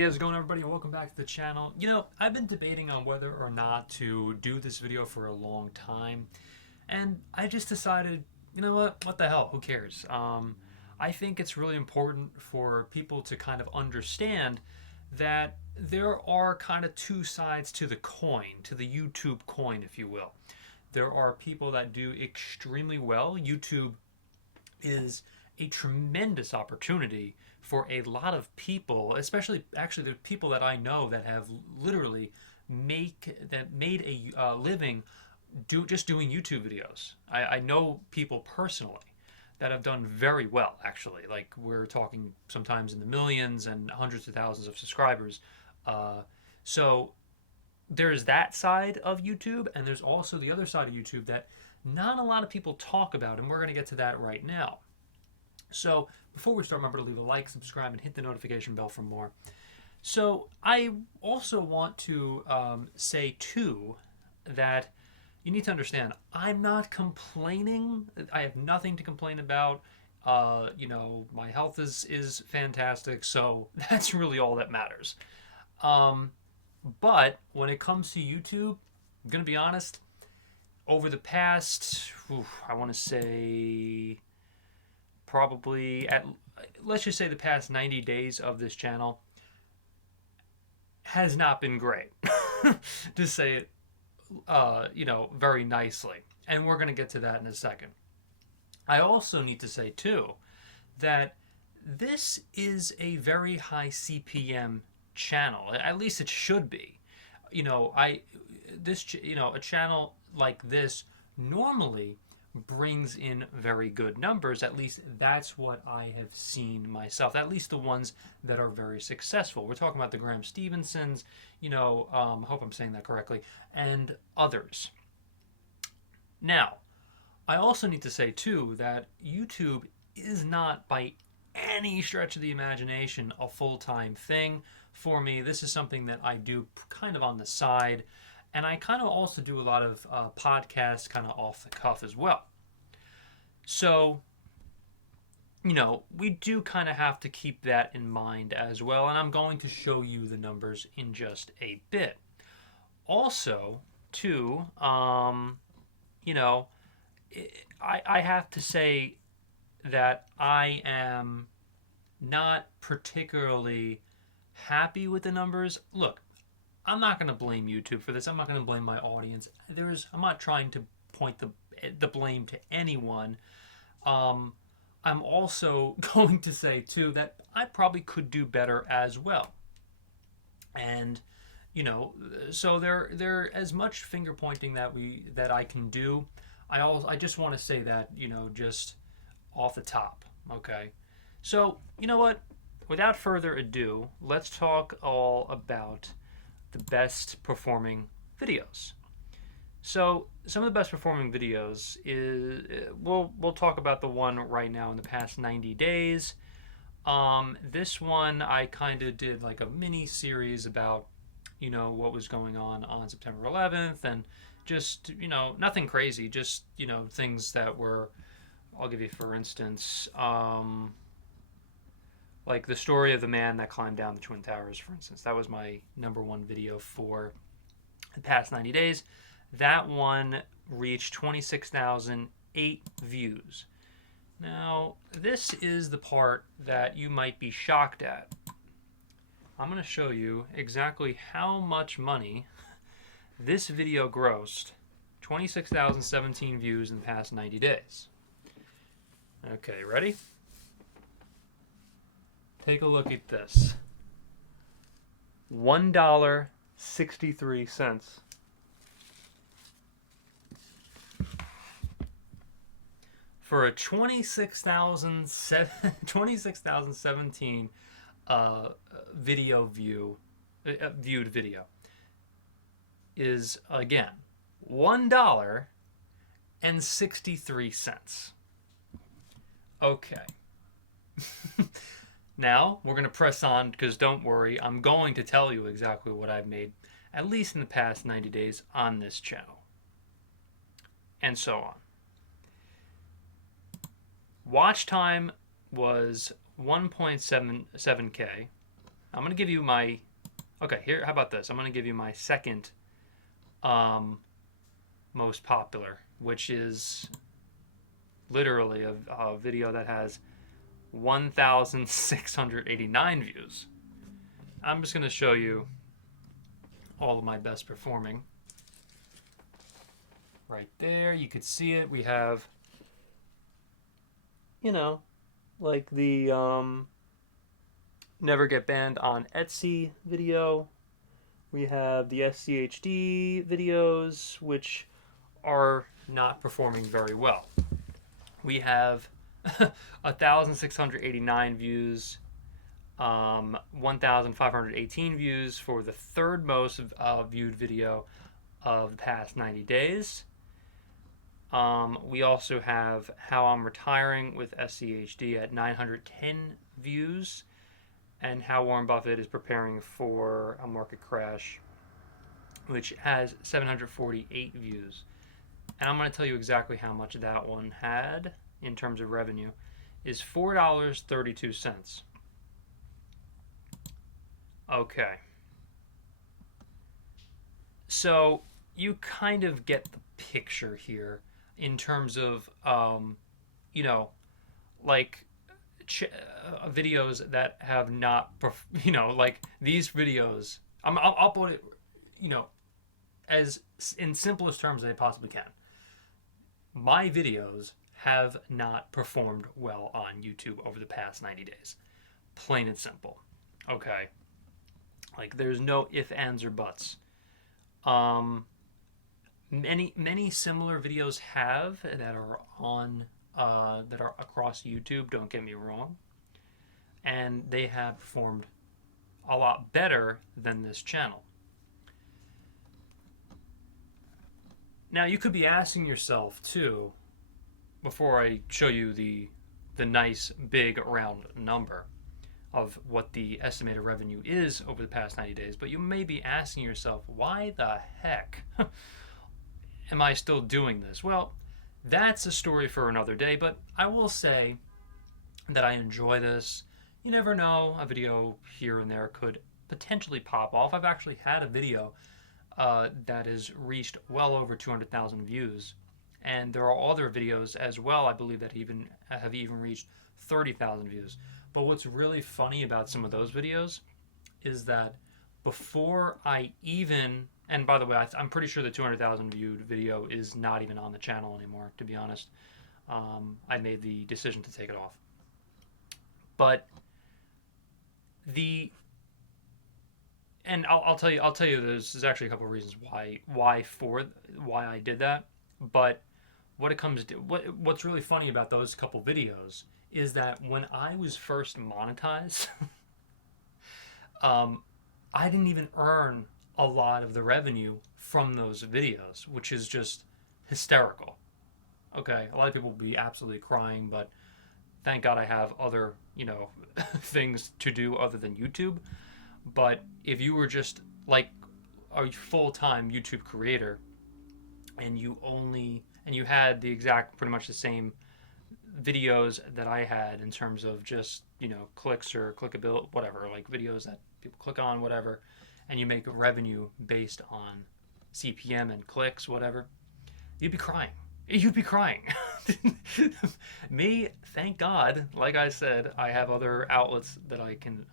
Hey, how's it going, everybody, and welcome back to the channel. I've been debating on whether or not to do this video for a long time, and I just decided, you know what the hell, who cares? I think it's really important for people to kind of understand that there are kind of two sides to the coin, to the YouTube coin, if you will. There are people that do extremely well. YouTube is a tremendous opportunity for a lot of people, especially actually the people that I know that have literally made a living just doing YouTube videos. I know people personally that have done very well, actually. Like, we're talking sometimes in the millions and hundreds of thousands of subscribers. So there's that side of YouTube, and there's also the other side of YouTube that not a lot of people talk about, and we're going to get to that right now. So before we start, remember to leave a like, subscribe, and hit the notification bell for more. So I also want to say too that you need to understand, I'm not complaining. I have nothing to complain about. My health is fantastic, so that's really all that matters. But when it comes to YouTube, I'm gonna be honest. Over the past, I want to say probably let's just say the past 90 days of this channel has not been great, to say it very nicely, and we're going to get to that in a second. I also need to say too that this is a very high CPM channel, at least it should be. A channel like this normally brings in very good numbers. At least that's what I have seen myself. At least the ones that are very successful. We're talking about the Graham Stevensons, hope I'm saying that correctly, and others. Now, I also need to say too that YouTube is not by any stretch of the imagination a full-time thing for me. This is something that I do kind of on the side. And I kind of also do a lot of podcasts kind of off the cuff as well. So, we do kind of have to keep that in mind as well. And I'm going to show you the numbers in just a bit. Also, too, I have to say that I am not particularly happy with the numbers. Look, I'm not going to blame YouTube for this. I'm not going to blame my audience. I'm not trying to point the blame to anyone. I'm also going to say too that I probably could do better as well. And so there as much finger pointing that I can do. I just want to say that just off the top. Okay. So you know what? Without further ado, let's talk all about the best performing videos. So some of the best performing videos is we'll talk about the one right now in the past 90 days. This one I kind of did like a mini series about what was going on September 11th, and just nothing crazy, just things that were, I'll give you for instance, like the story of the man that climbed down the Twin Towers, for instance. That was my number one video for the past 90 days. That one reached 26,008 views. Now, this is the part that you might be shocked at. I'm going to show you exactly how much money this video grossed. 26,017 views in the past 90 days. Okay, ready? Take a look at this. $1.63. For a 26,017 viewed video is, again, $1.63. Okay. Now, we're going to press on, because don't worry, I'm going to tell you exactly what I've made, at least in the past 90 days, on this channel. And so on. Watch time was 1.77K. I'm going to give you my, okay, here, how about this? I'm going to give you my second most popular, which is literally a video that has 1,689 views. I'm just going to show you all of my best performing. Right there, you could see it. We have, you know, like the Never Get Banned on Etsy video. We have the SCHD videos, which are not performing very well. We have 1,689 views, 1,518 views for the third most viewed video of the past 90 days. We also have How I'm Retiring with SCHD at 910 views, and How Warren Buffett is Preparing for a Market Crash, which has 748 views. And I'm going to tell you exactly how much that one had in terms of revenue is $4.32. Okay. So you kind of get the picture here in terms of, you know, like videos that have not, you know, like these videos, I'll put it, you know, as in simplest terms as I possibly can. My videos have not performed well on YouTube over the past 90 days. Plain and simple. Okay. Like there's no ifs, ands, or buts. Many similar videos have that are on that are across YouTube, don't get me wrong, and they have performed a lot better than this channel. Now you could be asking yourself too, before I show you the nice big round number of what the estimated revenue is over the past 90 days, but you may be asking yourself, why the heck am I still doing this? Well, that's a story for another day, but I will say that I enjoy this. You never know, a video here and there could potentially pop off. I've actually had a video that has reached well over 200,000 views, and there are other videos as well, I believe, that have even reached 30,000 views. But what's really funny about some of those videos is that before I even, and by the way, I'm pretty sure the 200,000 viewed video is not even on the channel anymore, to be honest. I made the decision to take it off. But and I'll tell you there's actually a couple of reasons why I did that. But what's really funny about those couple videos is that when I was first monetized, I didn't even earn a lot of the revenue from those videos, which is just hysterical. Okay, a lot of people will be absolutely crying, but thank God I have other, you know, things to do other than YouTube. But if you were just like a full-time YouTube creator and you had the exact, pretty much the same videos that I had in terms of just, you know, clicks or clickability, whatever, like videos that people click on, whatever, and you make a revenue based on CPM and clicks, whatever, you'd be crying. You'd be crying. Me, thank God, like I said, I have other outlets that I can,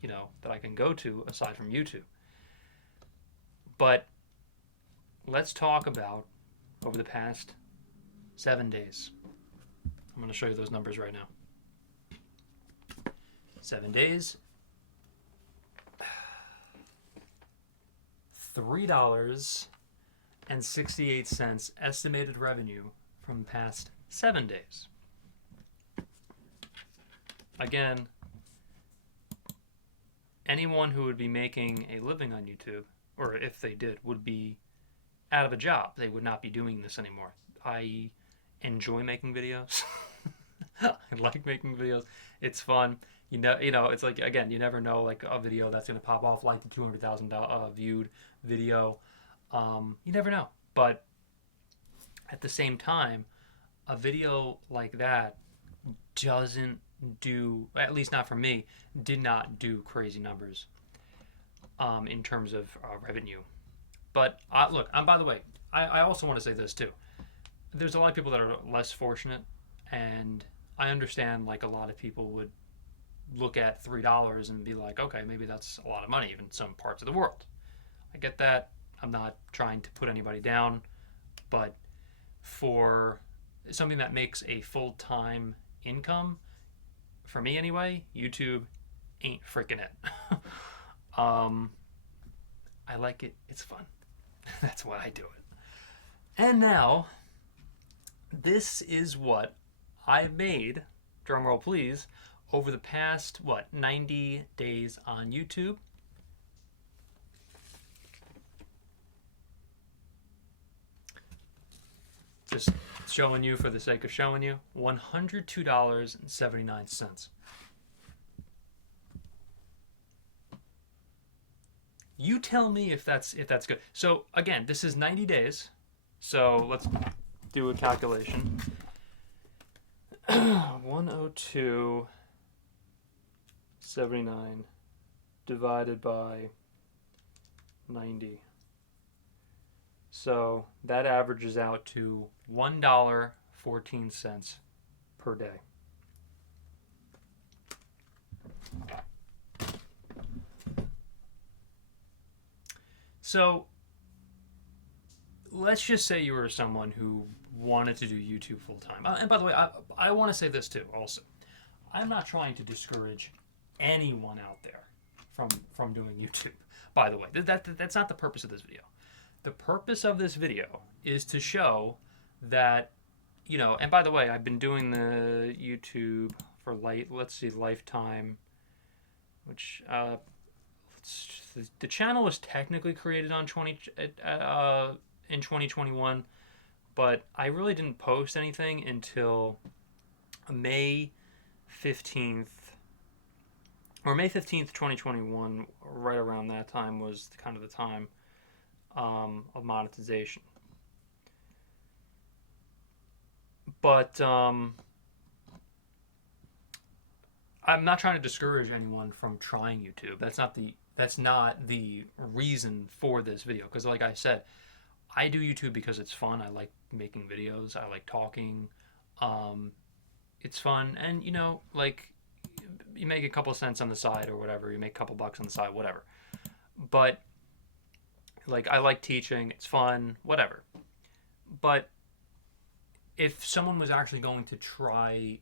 you know, that I can go to aside from YouTube. But let's talk about over the past 7 days. I'm going to show you those numbers right now. 7 days. $3.68 estimated revenue from the past 7 days. Again, anyone who would be making a living on YouTube, or if they did, would be out of a job. They would not be doing this anymore. I enjoy making videos. I like making videos. It's fun. You know, it's like, again, you never know, like a video that's going to pop off like the 200,000 viewed video. You never know. But at the same time, a video like that doesn't do, at least not for me, did not do crazy numbers in terms of revenue. But look, by the way, I also want to say this too. There's a lot of people that are less fortunate, and I understand like a lot of people would look at $3 and be like, okay, maybe that's a lot of money, even in some parts of the world. I get that. I'm not trying to put anybody down, but for something that makes a full-time income, for me anyway, YouTube ain't freaking it. I like it. It's fun. That's why I do it. And now, this is what I've made, drumroll please, over the past, 90 days on YouTube. Just showing you for the sake of showing you, $102.79. You tell me if that's good. So again, this is 90 days. So let's do a calculation. 102.79 divided by 90. So that averages out to $1.14 per day. So let's just say you were someone who wanted to do YouTube full time. And by the way, I want to say this too also. I'm not trying to discourage anyone out there from doing YouTube. By the way, that's not the purpose of this video. The purpose of this video is to show that, and by the way, I've been doing the YouTube for lifetime, which the channel was technically created in 2021, but I really didn't post anything until May 15th, 2021. Right around that time was kind of the time of monetization. But I'm not trying to discourage anyone from trying YouTube. That's not the reason for this video. Because like I said, I do YouTube because it's fun. I like making videos. I like talking. It's fun, and you make a couple cents on the side or whatever. You make a couple bucks on the side, whatever. But I like teaching. It's fun, whatever. But if someone was actually going to try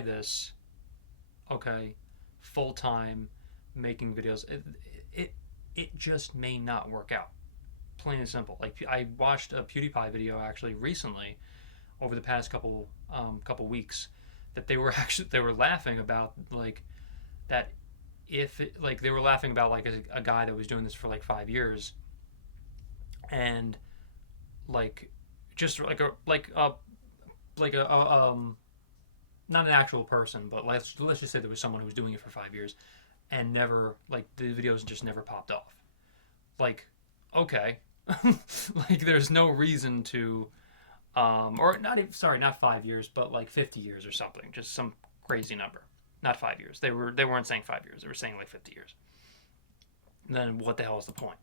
this, okay, full time making videos, it just may not work out. Plain and simple. I watched a PewDiePie video actually recently, over the past couple weeks, that they were laughing about that if they were laughing about a guy that was doing this for 5 years, and just not an actual person, but let's just say there was someone who was doing it for 5 years and never the videos just never popped off. Okay. There's no reason to or not 5 years, but 50 years or something, just some crazy number. Not 5 years. They weren't saying 5 years. They were saying 50 years. And then what the hell is the point?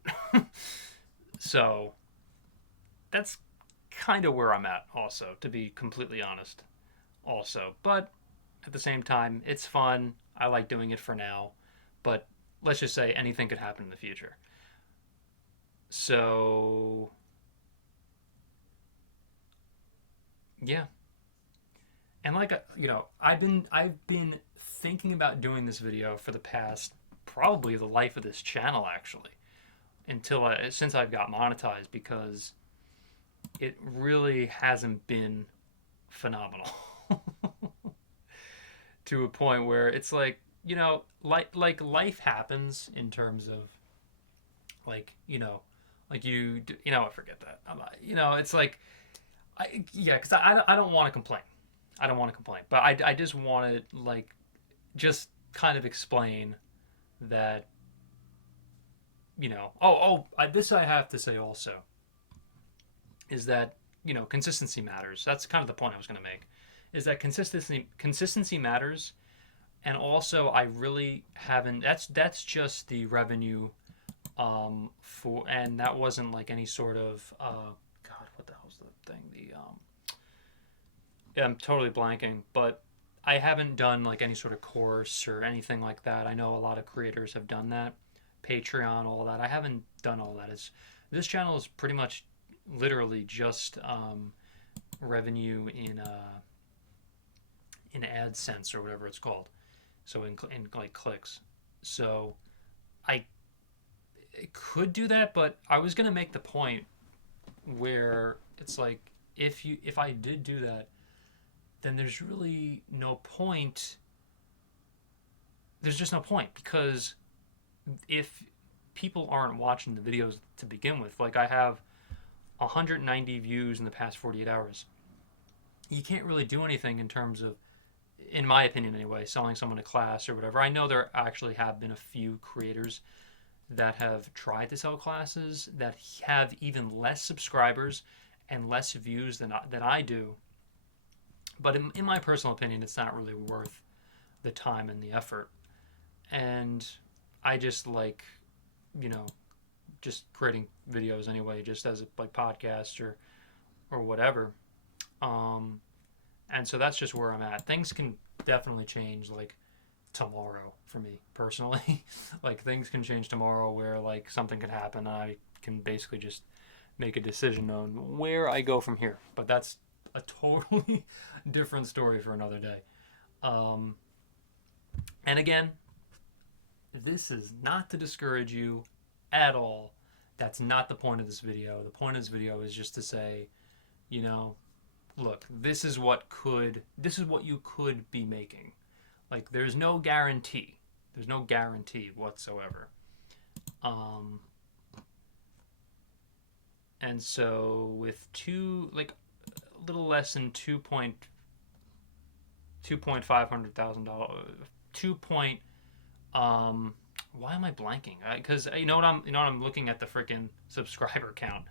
So that's kind of where I'm at also, to be completely honest also. But at the same time, it's fun. I like doing it for now. But let's just say anything could happen in the future. So yeah. And I've been thinking about doing this video for the past, probably the life of this channel actually, since I've got monetized, because it really hasn't been phenomenal. To a point where it's life happens in terms of I forget that. It's because I don't want to complain. I don't want to complain, but I just want to just kind of explain that this I have to say also is that consistency matters. That's kind of the point I was going to make, is that consistency matters, And also I really haven't. That's just the revenue, for, and that wasn't like any sort of God, what the hell's the thing? Yeah, I'm totally blanking, but I haven't done like any sort of course or anything like that. I know a lot of creators have done that, Patreon, all that. I haven't done all that. It's This channel is pretty much literally just revenue in AdSense or whatever it's called. So in like clicks. So I could do that, but I was gonna make the point where it's like if I did do that, then there's really no point. There's just no point, because if people aren't watching the videos to begin with, like I have 190 views in the past 48 hours, you can't really do anything in terms of, in my opinion anyway, selling someone a class or whatever. I know there actually have been a few creators that have tried to sell classes that have even less subscribers and less views than I do. But in my personal opinion, it's not really worth the time and the effort. And I just like, you know, just creating videos anyway, just as a like podcast or whatever. And so that's just where I'm at. Things can definitely change like tomorrow for me personally. Like things can change tomorrow where like something could happen. And I can basically just make a decision on where I go from here. But that's a totally different story for another day. And again, this is not to discourage you at all. That's not the point of this video. The point of this video is just to say, you know, look, this is what you could be making. Like, there's no guarantee. There's no guarantee whatsoever. And so with a little less than $2,500,000, why am I blanking? Because I'm looking at the freaking subscriber count,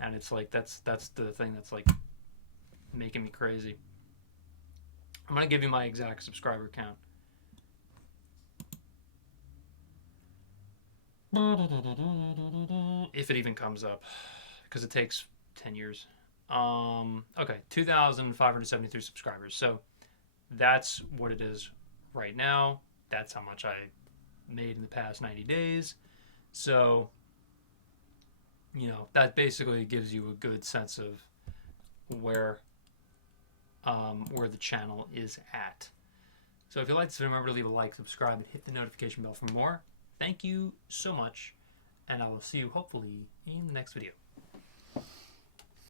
and it's like that's the thing that's like making me crazy. I'm gonna give you my exact subscriber count. If it even comes up, because it takes 10 years. Okay, 2,573 subscribers. So that's what it is right now. That's how much I made in the past 90 days. So, that basically gives you a good sense of where the channel is at. So if you like this video, remember to leave a like, subscribe, and hit the notification bell for more. Thank you so much, and I will see you hopefully in the next video.